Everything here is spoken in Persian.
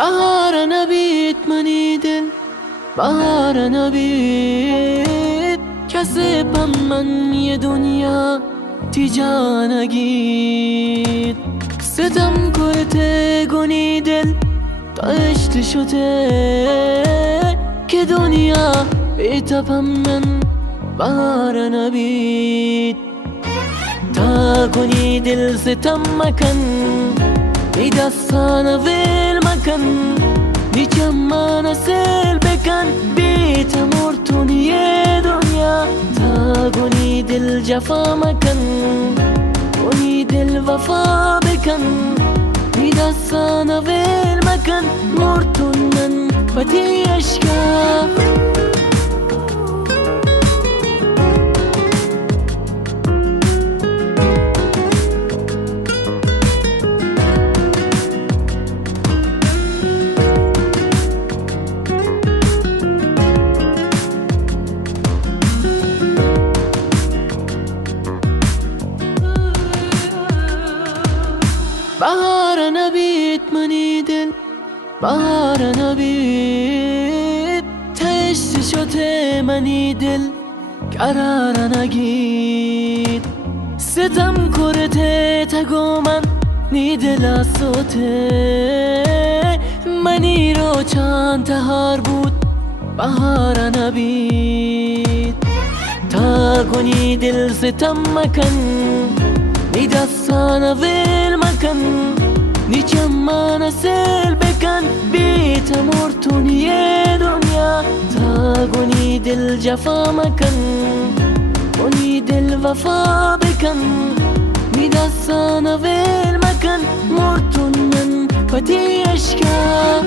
بهار نبید منی دل، بهار نبید کسی پم من یه دنیا تیجا نگید. ستم کرده گونی دل داشت شده که دنیا بیتا پم من بهار نبید. تا گونی دل ستم مکن نی دستان ویل مکن، نی چمان سیل بکن بیتا مرتونی دنیا. تا گونی دل جفا مکن گونی دل وفا بکن، نی دستان ویل مکن مرتون من فتی اشکا. بهار نبید منی دل، بهار نبید تشت شده منی دل قرار نگید. ستم کرده تگو من نی دل سوته منی رو چند تهار بود بهار نبید. تا گونی دل ستم مکن نی دستان ویل مکن، نی چمان سیل بکن بیتا مرتونی دنیا. تا گونی دل جفا مکن گونی دل وفا بکن، نی دستان ویل مکن مرتون من فتی اشکا.